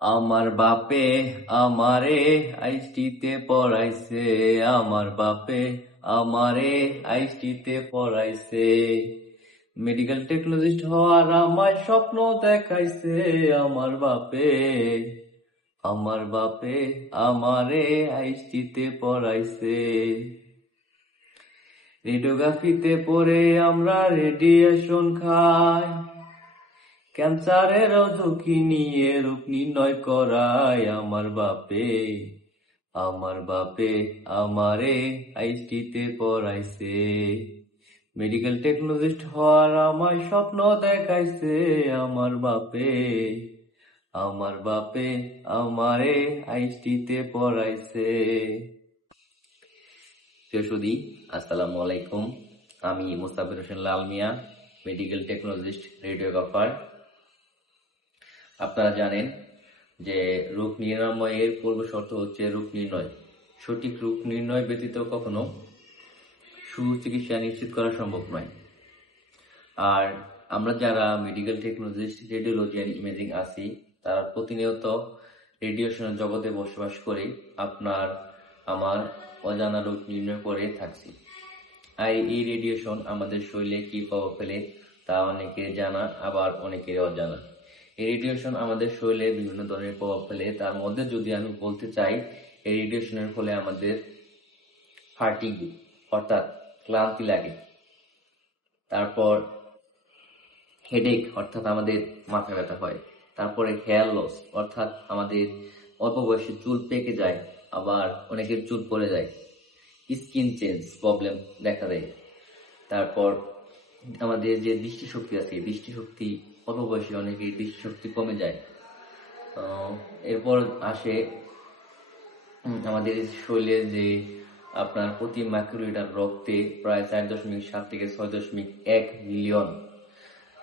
আমার বাপে আমারে আইসটিতে পড়াইছে, আমার বাপে আমারে আইসটিতে পড়াইছে। মেডিকেল টেকনোলজিস্ট হওয়ার আমায় স্বপ্ন দেখাইছে আমার বাপে। আমার বাপে আমারে আইসটিতে পড়াইছে। রেডিওগ্রাফিতে পড়ে আমরা রেডিয়েশন খাই, ক্যান্সারের ঝুঁকি নিয়ে রোগ নির্ণয় করায় আমার বাপে। আমার বাপে আমারে আইসটিতে পড়াইছে। মেডিকেল টেকনোলজিস্ট হওয়ার আমায় স্বপ্ন দেখাইছে আমার বাপে। আমার বাপে আমারে আইসটিতে পড়াইছে। প্রিয় সুধী, আসসালামু আলাইকুম। আমি মুস্তাফির হোসেন লাল মিয়া, মেডিকেল টেকনোলজিস্ট, রেডিওগ্রাফার। আপনারা জানেন যে রোগ নিরাময়ের পূর্ব শর্ত হচ্ছে রোগ নির্ণয়। সঠিক রোগ নির্ণয় ব্যতীত কখনো সুচিকিৎসা নিশ্চিত করা সম্ভব নয়। আর আমরা যারা medical technologist, radiology and imaging আছি, তারা প্রতিনিয়ত রেডিয়েশনের জগতে বসবাস করে আপনার আমার অজানা রোগ নির্ণয় করে থাকছি। আর এই রেডিয়েশন আমাদের শরীরে কি প্রভাব ফেলে তা অনেকের জানা, আবার অনেকের অজানা। এই রেডিয়েশন আমাদের শরীরে বিভিন্ন ধরনের প্রভাব ফেলে। তার মধ্যে যদি আমি বলতে চাই, এই রেডিয়েশনের ফলে আমাদের ফাটিগ অর্থাৎ ক্লান্তি লাগে, তারপর হেডেক অর্থাৎ আমাদের মাথা ব্যথা হয়, তারপরে হেয়ার লস অর্থাৎ আমাদের অল্প বয়সে চুল পেকে যায়, আবার অনেকের চুল পড়ে যায়, স্কিন চেঞ্জ প্রবলেম দেখা দেয়। তারপর আমাদের যে দৃষ্টিশক্তি আছে, দৃষ্টিশক্তি অল্প বয়সে অনেকের দৃষ্টিশক্তি কমে যায়। এরপর আসে আমাদের শরীরে যে আপনার প্রতি মাইক্রোলিটার রক্তে প্রায় 4.7 থেকে 6.1 মিলিয়ন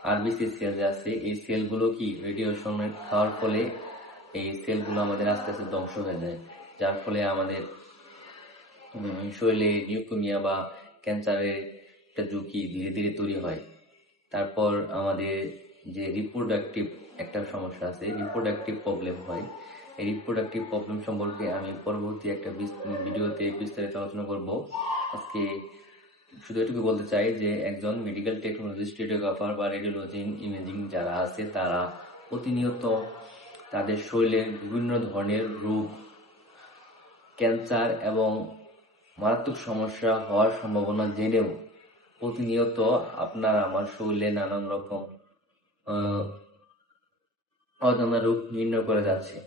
আরবিসি সেল আছে। এই সেলগুলো কি রেডিয়েশন খাওয়ার ফলে এই সেলগুলো আমাদের আস্তে আস্তে ধ্বংস হয়ে যায়, যার ফলে আমাদের শরীরে লিউকেমিয়া বা ক্যান্সারের একটা ঝুঁকি ধীরে ধীরে তৈরি হয়। তারপর আমাদের যে রিপ্রোডাক্টিভ একটা সমস্যা আছে, রিপ্রোডাক্টিভ প্রবলেম হয়। এই রিপ্রোডাক্টিভ প্রবলেম সম্পর্কে আমি পরবর্তী একটা ভিডিওতে বিস্তারিত আলোচনা করব। আজকে শুধু এটুকু বলতে চাই যে একজন মেডিকেল টেকনোলজিস্ট, রেডিওগ্রাফার বা রেডিওলজি ইমেজিং যারা আছে, তারা প্রতিনিয়ত তাদের শরীরে বিভিন্ন ধরনের রোগ, ক্যান্সার এবং মারাত্মক সমস্যা হওয়ার সম্ভাবনা জেনেও প্রতিনিয়ত আপনার আমার শরীরে নানান রকম অজানা রোগ নির্ণয় করে যাচ্ছে।